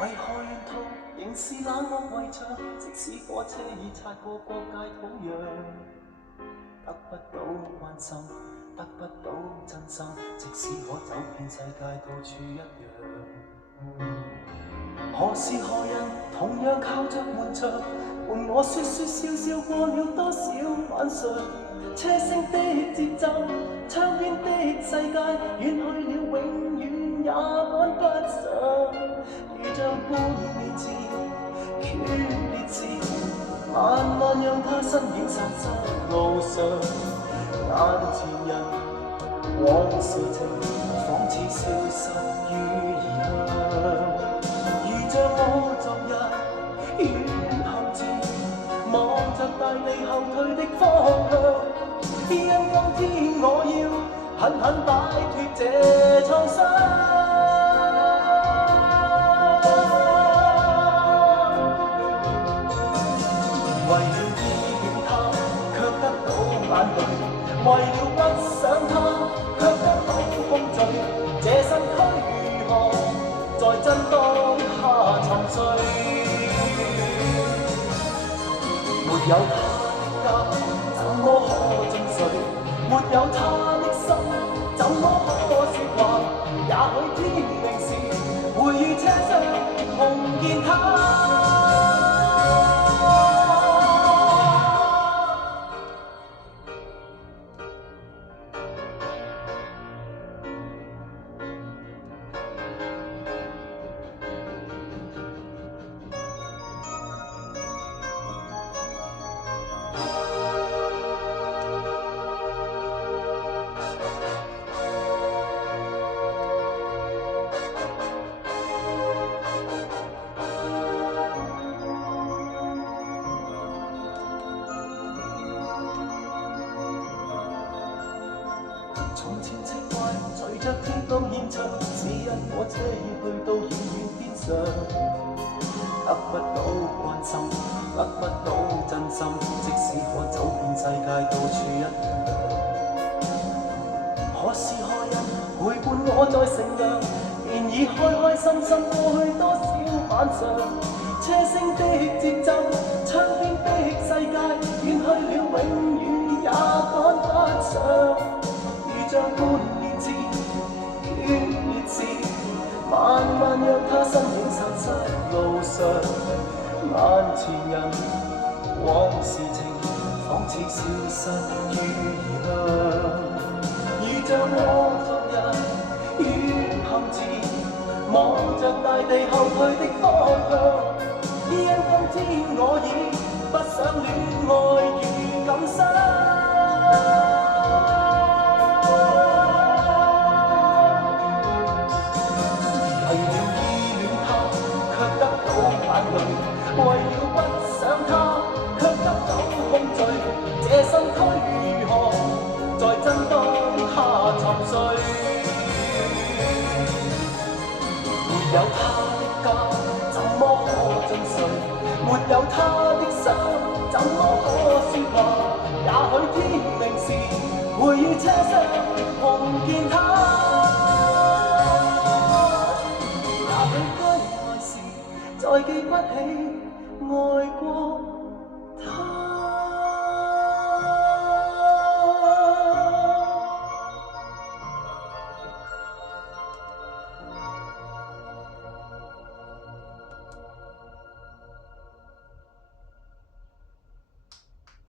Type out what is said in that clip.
為何沿途仍是冷漠圍牆？即使火車已擦過各界土壤，得不到關心，得不到真心。即使可走遍世界，到處一樣。何時何人同樣靠着門牆，伴我說說笑笑過了多少晚上？車聲的節奏，窗邊的世界，遠去了永遠也趕不上。如像半年前決裂時，慢慢讓他身影散失路上。眼前人往事情，仿似消失於異鄉。如像我昨日遠行前，望着大地後退的方向。因今天我要狠狠擺脫這創傷，為了依戀他，卻得到眼淚；為了不想他，卻得到風醉。這身軀如何在震盪下沉睡？沒有他的家，怎麼可進睡？沒有他的心，怎麼可說話？也許天明時，會於車廂夢見他。從前情懷隨着天空延長，只因火車已去到遙遠天上。得不到關心，得不到真心，即使可走遍世界，到處一樣。何時何人陪伴我在成長，便已開開心心過去多少晚上。車聲的節奏，窗邊的世界，遠去了永遠也趕不上。像半年前決裂時，慢慢讓他身影散失路上。眼前人往事情，仿似消失於異鄉。如像我昨日遠行前，望着大地後退的方向。因今天我已不想戀愛與感傷。為了不想他，卻得到風醉。這身軀如何在震盪下沉睡？沒有他的家，怎麼可進睡？沒有他